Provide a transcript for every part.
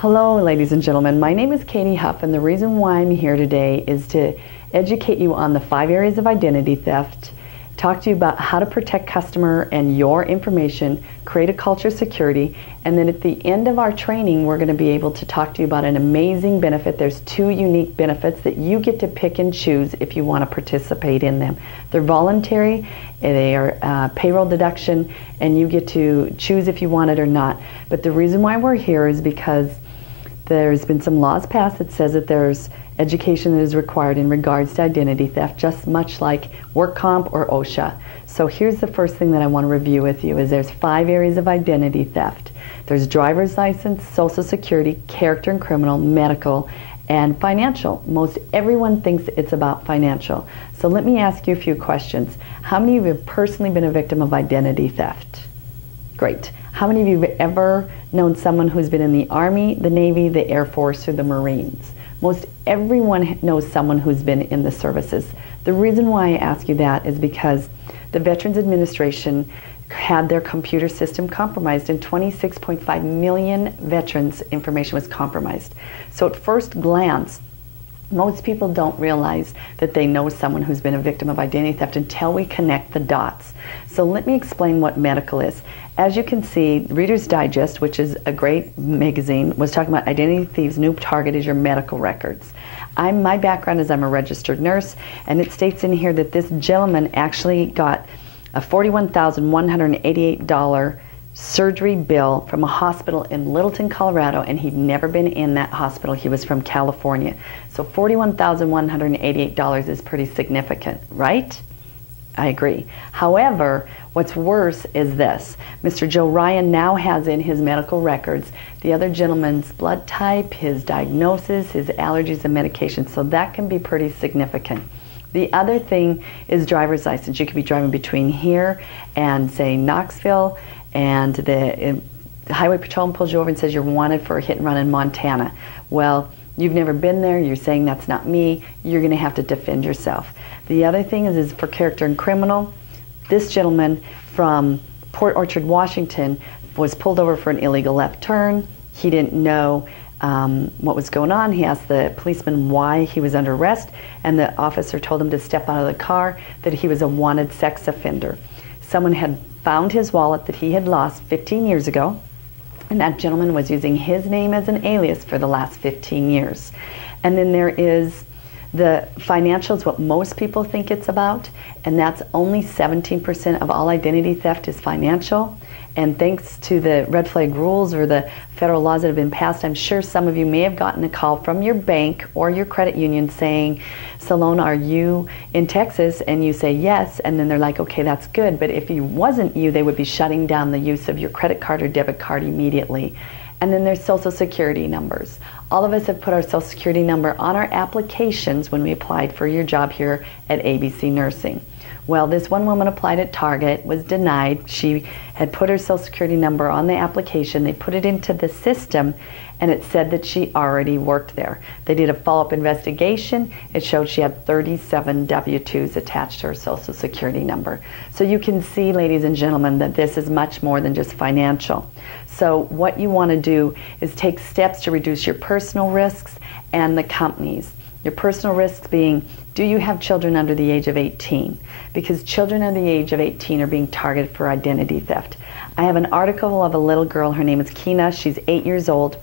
Hello, ladies and gentlemen. My name is Katie Huff, and the reason why I'm here today is to educate you on the 5 areas of identity theft, talk to you about how to protect customer and your information, create a culture of security, and then at the end of our training, we're going to be able to talk to you about an amazing benefit. There's 2 unique benefits that you get to pick and choose if you want to participate in them. They're voluntary, they are payroll deduction, and you get to choose if you want it or not. But the reason why we're here is because there's been some laws passed that says that there's education that is required in regards to identity theft, just much like work comp or OSHA. So here's the first thing that I want to review with you is there's 5 areas of identity theft. There's driver's license, social security, character and criminal, medical, and financial. Most everyone thinks it's about financial. So let me ask you a few questions. How many of you have personally been a victim of identity theft? Great. How many of you have ever known someone who's been in the Army, the Navy, the Air Force, or the Marines? Most everyone knows someone who's been in the services. The reason why I ask you that is because the Veterans Administration had their computer system compromised, and 26.5 million veterans' information was compromised. So at first glance, most people don't realize that they know someone who's been a victim of identity theft until we connect the dots. So let me explain what medical is. As you can see, Reader's Digest, which is a great magazine, was talking about identity thieves' new target is your medical records. My background is I'm a registered nurse, and it states in here that this gentleman actually got a $41,188 surgery bill from a hospital in Littleton, Colorado, and he'd never been in that hospital. He was from California. So $41,188 is pretty significant, right? I agree. However, what's worse is this. Mr. Joe Ryan now has in his medical records the other gentleman's blood type, his diagnosis, his allergies and medications, so that can be pretty significant. The other thing is driver's license. You could be driving between here and, say, Knoxville, and the highway patrolman pulls you over and says you're wanted for a hit and run in Montana. Well, you've never been there, you're saying that's not me, you're going to have to defend yourself. The other thing is for character and criminal. This gentleman from Port Orchard, Washington was pulled over for an illegal left turn. He didn't know what was going on. He asked the policeman why he was under arrest, and the officer told him to step out of the car, that he was a wanted sex offender. Someone had found his wallet that he had lost 15 years ago, and that gentleman was using his name as an alias for the last 15 years. And then there is the financials, what most people think it's about, and that's only 17% of all identity theft is financial. And thanks to the red flag rules or the federal laws that have been passed, I'm sure some of you may have gotten a call from your bank or your credit union saying, Salone, are you in Texas? And you say yes, and then they're like, okay, that's good. But if it wasn't you, they would be shutting down the use of your credit card or debit card immediately. And then there's social security numbers. All of us have put our social security number on our applications when we applied for your job here at ABC Nursing. Well, this one woman applied at Target, was denied. She had put her social security number on the application. They put it into the system, and it said that she already worked there. They did a follow-up investigation. It showed she had 37 W-2s attached to her social security number. So you can see, ladies and gentlemen, that this is much more than just financial. So what you want to do is take steps to reduce your personal risks and the company's. Your personal risks being, do you have children under the age of 18? Because children under the age of 18 are being targeted for identity theft. I have an article of a little girl, her name is Kina, she's 8 years old,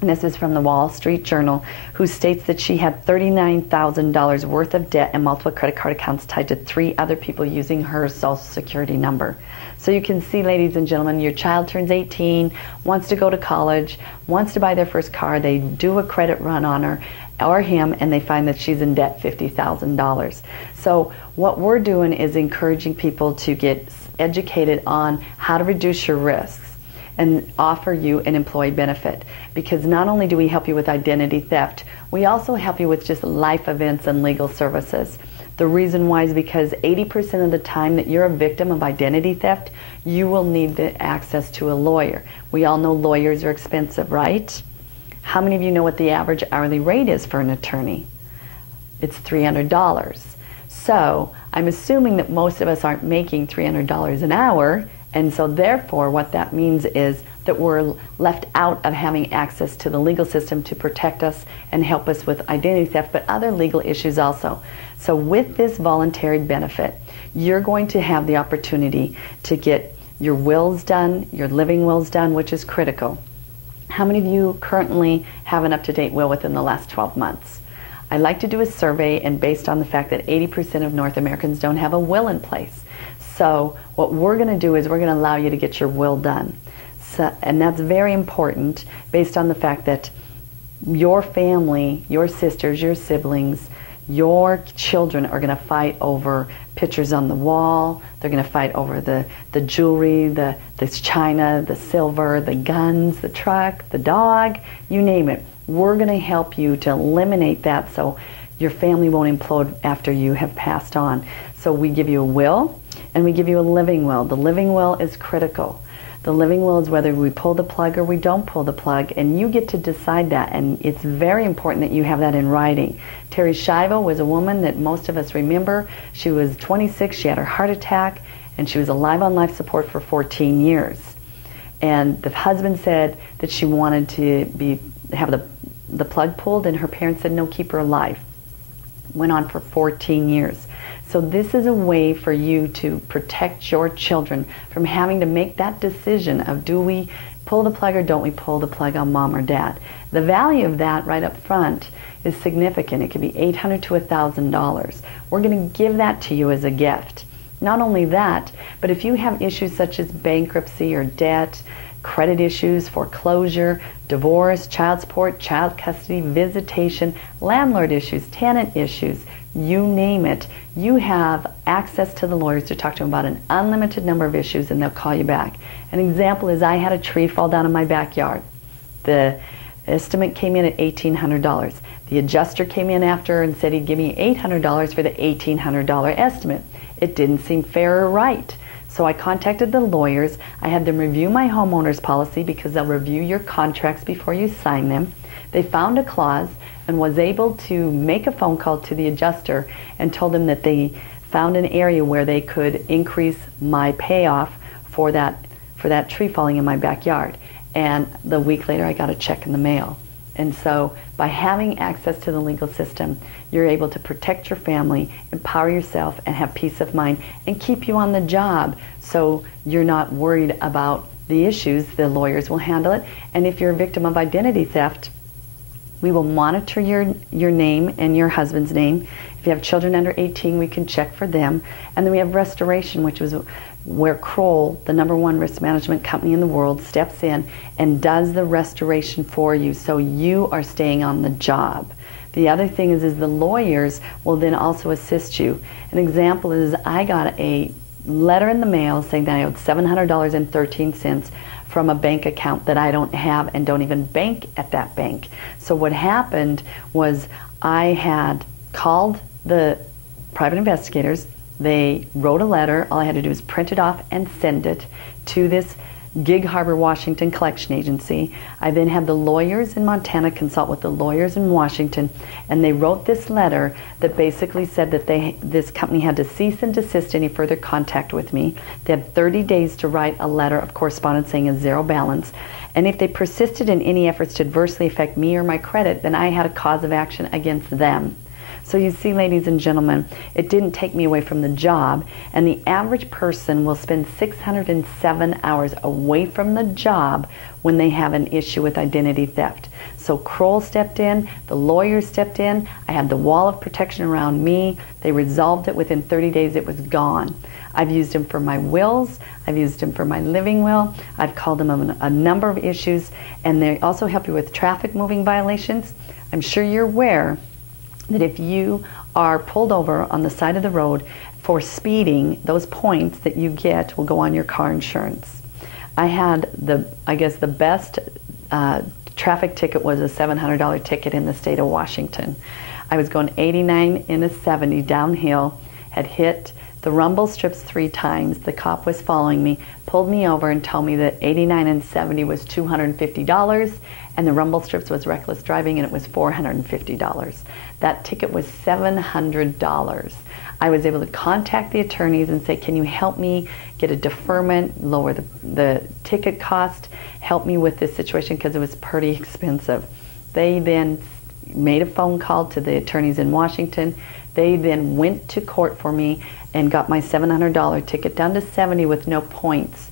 and this is from the Wall Street Journal, who states that she had $39,000 worth of debt and multiple credit card accounts tied to 3 other people using her social security number. So you can see, ladies and gentlemen, your child turns 18, wants to go to college, wants to buy their first car, they do a credit run on her or him, and they find that she's in debt $50,000. So what we're doing is encouraging people to get educated on how to reduce your risks and offer you an employee benefit. Because not only do we help you with identity theft, we also help you with just life events and legal services. The reason why is because 80% of the time that you're a victim of identity theft, you will need the access to a lawyer. We all know lawyers are expensive, right? How many of you know what the average hourly rate is for an attorney? It's $300. So I'm assuming that most of us aren't making $300 an hour, And so therefore what that means is that we're left out of having access to the legal system to protect us and help us with identity theft, but other legal issues also. So with this voluntary benefit, you're going to have the opportunity to get your wills done, your living wills done, which is critical. How many of you currently have an up-to-date will within the last 12 months? I like to do a survey, and based on the fact that 80% of North Americans don't have a will in place. So what we're going to do is we're going to allow you to get your will done. So, and that's very important based on the fact that your family, your sisters, your siblings, your children are going to fight over pictures on the wall. They're going to fight over the jewelry, this china, the silver, the guns, the truck, the dog, you name it. We're going to help you to eliminate that so your family won't implode after you have passed on. So we give you a will and we give you a living will. The living will is critical. The living will is whether we pull the plug or we don't pull the plug, and you get to decide that, and it's very important that you have that in writing. Terry Schiavo was a woman that most of us remember. She was 26, she had her heart attack, and she was alive on life support for 14 years. And the husband said that she wanted to have the plug pulled, and her parents said, no, keep her alive. Went on for 14 years. So this is a way for you to protect your children from having to make that decision of, do we pull the plug or don't we pull the plug on mom or dad? The value of that right up front is significant. It could be $800 to $1,000. We're going to give that to you as a gift. Not only that, but if you have issues such as bankruptcy or debt, credit issues, foreclosure, divorce, child support, child custody, visitation, landlord issues, tenant issues, you name it, you have access to the lawyers to talk to them about an unlimited number of issues, and they'll call you back. An example is I had a tree fall down in my backyard. The estimate came in at $1,800. The adjuster came in after and said he'd give me $800 for the $1,800 estimate. It didn't seem fair or right. So I contacted the lawyers. I had them review my homeowner's policy because they'll review your contracts before you sign them. They found a clause and was able to make a phone call to the adjuster and told them that they found an area where they could increase my payoff for that tree falling in my backyard. And the week later I got a check in the mail. And so by having access to the legal system, you're able to protect your family, empower yourself, and have peace of mind, and keep you on the job so you're not worried about the issues. The lawyers will handle it. And if you're a victim of identity theft, we will monitor your name and your husband's name. If you have children under 18, we can check for them. And then we have restoration, which is where Kroll, the #1 risk management company in the world, steps in and does the restoration for you so you are staying on the job. The other thing is the lawyers will then also assist you. An example is I got a letter in the mail saying that I owed $700.13 from a bank account that I don't have and don't even bank at that bank. So what happened was I had called the private investigators. They wrote a letter. All I had to do was print it off and send it to this Gig Harbor, Washington collection agency. I then had the lawyers in Montana consult with the lawyers in Washington, and they wrote this letter that basically said that this company had to cease and desist any further contact with me. They had 30 days to write a letter of correspondence saying a zero balance, and if they persisted in any efforts to adversely affect me or my credit, then I had a cause of action against them. So you see, ladies and gentlemen, it didn't take me away from the job, and the average person will spend 607 hours away from the job when they have an issue with identity theft. So Kroll stepped in, the lawyers stepped in, I had the wall of protection around me, they resolved it within 30 days, it was gone. I've used them for my wills, I've used them for my living will, I've called them on a number of issues, and they also help you with traffic moving violations. I'm sure you're aware that if you are pulled over on the side of the road for speeding, those points that you get will go on your car insurance. I had I guess the best traffic ticket was a $700 ticket in the state of Washington. I was going 89 in a 70 downhill, had hit the rumble strips 3 times. The cop was following me, pulled me over and told me that 89 and 70 was $250 and the rumble strips was reckless driving and it was $450. That ticket was $700. I was able to contact the attorneys and say, can you help me get a deferment, lower the ticket cost, help me with this situation because it was pretty expensive. They then made a phone call to the attorneys in Washington. They then went to court for me and got my $700 ticket down to $70 with no points.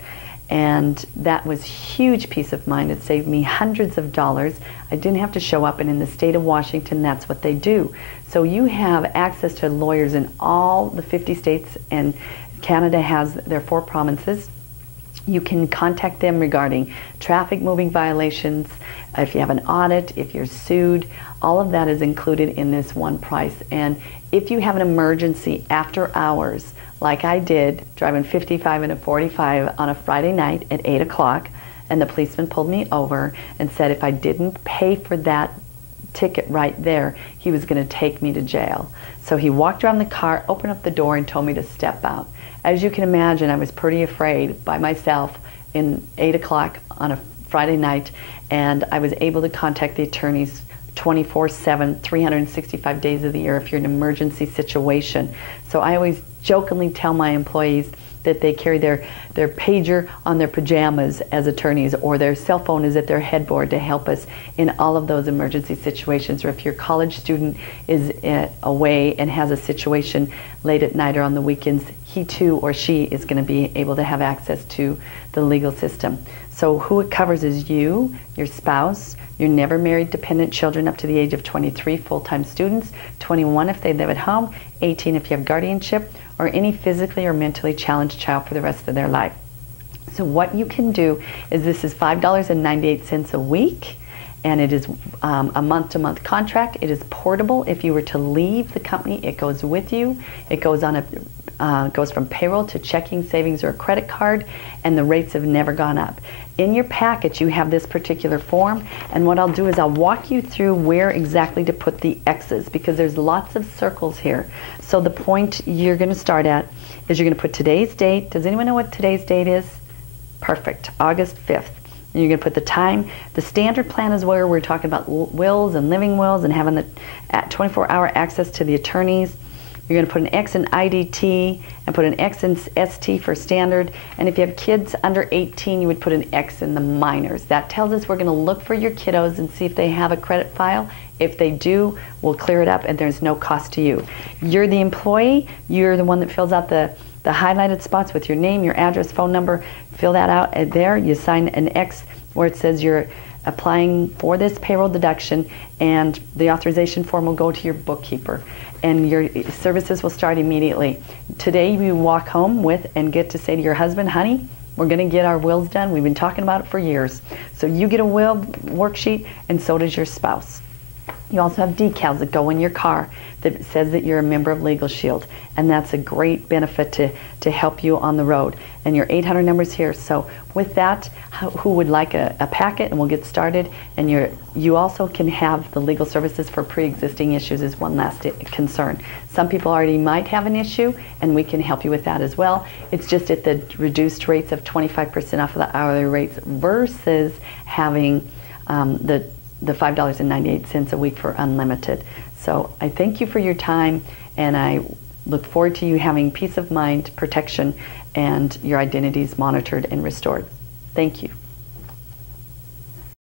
And that was huge peace of mind. It saved me hundreds of dollars. I didn't have to show up, and in the state of Washington, that's what they do. So you have access to lawyers in all the 50 states, and Canada has their 4 provinces. You can contact them regarding traffic moving violations, if you have an audit, if you're sued. All of that is included in this one price. And if you have an emergency after hours, like I did, driving 55 and a 45 on a Friday night at 8 o'clock, and the policeman pulled me over and said if I didn't pay for that ticket right there, he was going to take me to jail. So he walked around the car, opened up the door, and told me to step out. As you can imagine, I was pretty afraid by myself in 8 o'clock on a Friday night, and I was able to contact the attorneys 24/7, 365 days of the year if you're in an emergency situation. So I always jokingly tell my employees that they carry their pager on their pajamas as attorneys, or their cell phone is at their headboard to help us in all of those emergency situations. Or if your college student is away and has a situation late at night or on the weekends, he too or she is going to be able to have access to the legal system. So who it covers is you, your spouse, your never married dependent children up to the age of 23, full-time students, 21 if they live at home, 18 if you have guardianship, or any physically or mentally challenged child for the rest of their life. So what you can do is, this is $5.98 a week, and it is a month-to-month contract. It is portable. If you were to leave the company, it goes with you. It goes on goes from payroll to checking, savings, or a credit card, and the rates have never gone up. In your package, you have this particular form, and what I'll do is I'll walk you through where exactly to put the X's, because there's lots of circles here. So the point you're going to start at is you're going to put today's date. Does anyone know what today's date is? Perfect, August 5th. And you're going to put the time. The standard plan is where we're talking about wills and living wills and having the 24-hour access to the attorneys. You're going to put an X in IDT and put an X in ST for standard. And if you have kids under 18, you would put an X in the minors. That tells us we're going to look for your kiddos and see if they have a credit file. If they do, we'll clear it up, and there's no cost to you. You're the employee. You're the one that fills out the highlighted spots with your name, your address, phone number. Fill that out, and there you sign an X where it says you're applying for this payroll deduction, and the authorization form will go to your bookkeeper, and your services will start immediately. Today you walk home with and get to say to your husband, honey, we're going to get our wills done. We've been talking about it for years. So you get a will worksheet, and so does your spouse. You also have decals that go in your car that says that you're a member of Legal Shield, and that's a great benefit to help you on the road. And your 800 numbers here. So with that, who would like a packet, and we'll get started. And you also can have the legal services for pre-existing issues is one last concern. Some people already might have an issue, and we can help you with that as well. It's just at the reduced rates of 25% off of the hourly rates versus having the $5.98 a week for unlimited. So I thank you for your time, and I look forward to you having peace of mind, protection, and your identities monitored and restored. Thank you.